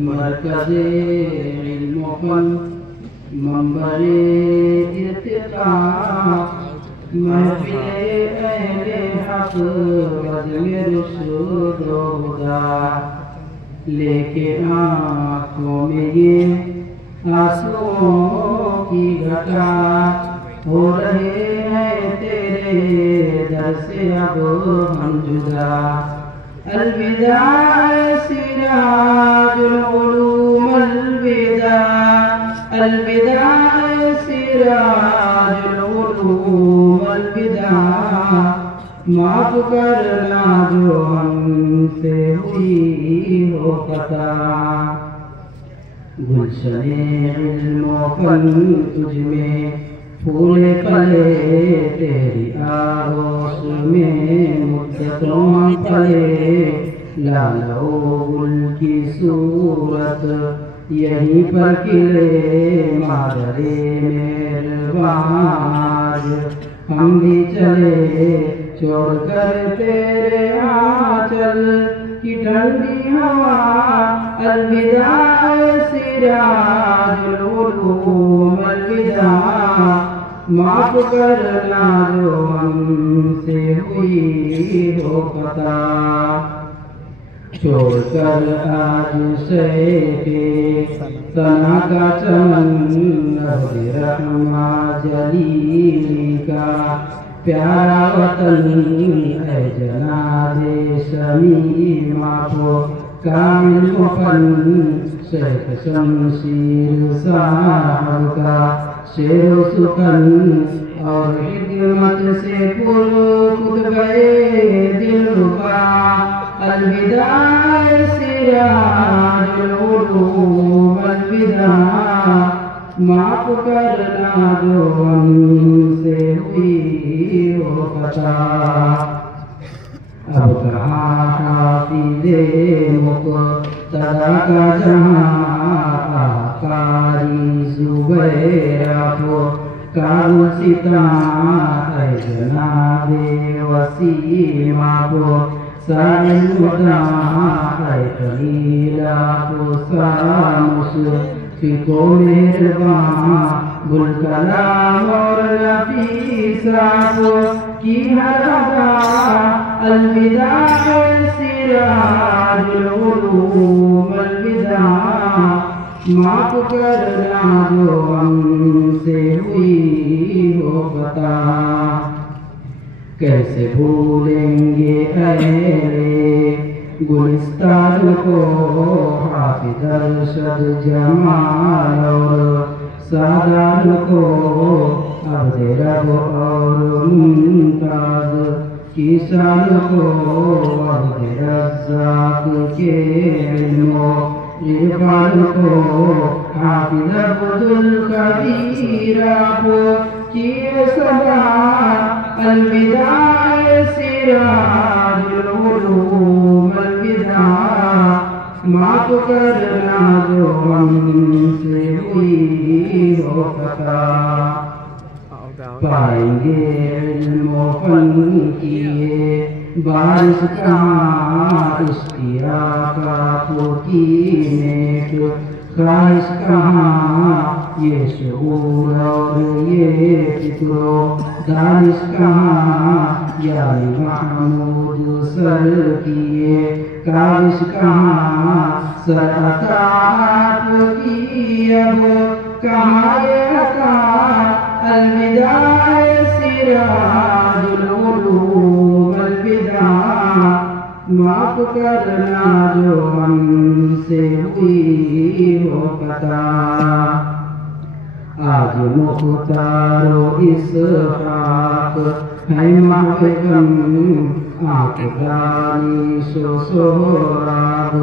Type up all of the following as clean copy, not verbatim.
مرکز علم و فن منبر ارتقا محفل اہل حق عزم رشد و ہدا لے کے آنکھوں میں یہ آنسوؤں کی گھٹا ہو رہے ہیں تیرے در سے اب ہم جدا الوداع سراج العلوم الوداع الوداع سراج العلوم الوداع معاف کرنا جو ہم سے ہوئی ہو خطا گلشن علم و فن تجھ میں پھول پلے تیری آغوش میں مدتوں پلے لالو گل کی صورت یہیں پر کھلے مادر مہربان ہم بھی چلے چھوڑ کر تیرے آنچل کی ٹھنڈی ہوا الوداع سراج العلوم الوداع معاف کرنا جو ہم سے ہوئی ہو خطا چھوڑ کر آج شیخ ثنا کا چمن رحمہ جلیل کا پیارا وطن اے جناب شمیمہ کو کامل فن شیخ شمشیر صاحب کا شیر و سخن اور حکمت سے پر خطبہ دل کا الوداع سراج العلوم الوداع معاف کرنا جو ہم سے ہوئی ہو خطا اب کہاں حافظ مقتدی کا جہاں قاری زبیرہ کو کارو ستا اے جناب وسیمہ کو سائل مدعا اے خلیلہ کو سامش فکو مہربان گل کلام اور نفیسہ کو کی ہر ادا الوداع سراج العلوم الوداع معاف کرنا جو ہم سے ہوئی ہو خطا کیسے بھولیں گے اے گلستان کو حافظ ارشد جمال اور سادان کو عبد رب اور ممتاز کی شان کو عبد رزاق کے علم و عرفان کو حافظ عبدالقدیر کو کیے صدا الوداع سراج العلوم الوداع معاف کرنا جو ہم سے ہوئی ہو خطا پائیں گے علم و فن کیے بارش کہاں اشتیاق آنکھوں کی نیک خواہش کہاں یہ شعور اور یہ فکر و دانش کہاں یعنی محمود سر کیے کاوش کہاں سر عطاعت کی اب کہاں یہ عطا الوداع سراج العلوم الوداع معاف کرنا جو ہم سے ہوئی ہو خطا آج مختار و اسحاق ہے محکم آنکھ دانش و سہراب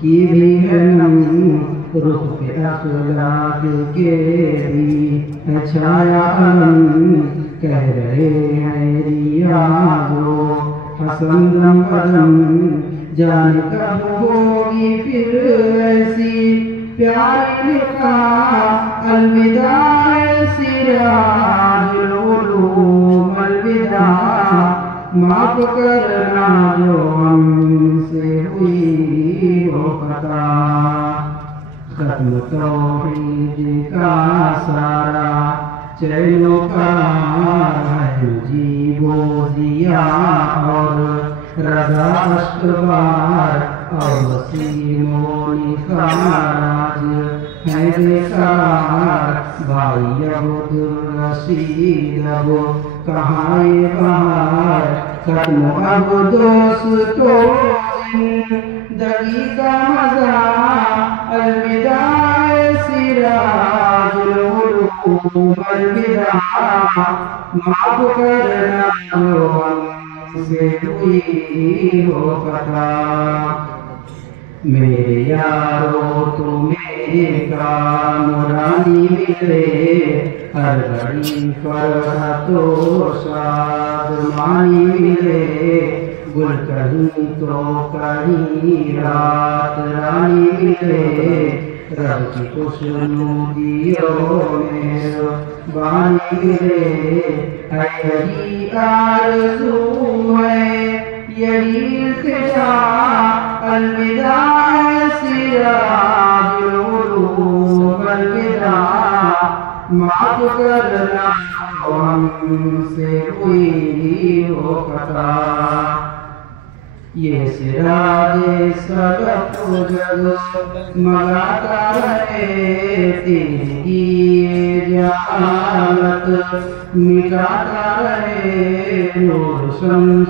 کی بھی ہے نم رخ اخلاق کے بھی ہے چھایا علم کہہ رہے ہیں ریاض و حسن دم قدم جان کب ہوگی پھر ایسی پیاری لقاء الوداع سراج العلوم الوداع معاف کرنا جو ہم سے ہوئی ہو خطا ختم توحید کا سارا چینوں کا ہے جیب و دیا اور رضا اشکبار اور وسیم و نخاراج ہے نثار بھائی عبد الرشید اب کہاں بہار ختم اب دوستو زندگی کا مزہ الوداع سراج العلوم الوداع معاف کرنا جو ہم سے ہوئی ہو خطا میرے یارو تمہیں کامرانی ملے ہر گھڑی فرحت و شادمانی ملے گل کہیں تو کہیں رات رانی ملے رب کی خوشنودیوں میں بانی ملے یہی آرزو ہے یہی التجا الوداع سراج العلوم الوداع معاف کرنا ہم سے ہوئی ہو خطا یہ سراج سبق جگ مگاتا رہے تیری جہالت مٹاتا رہے نور شمس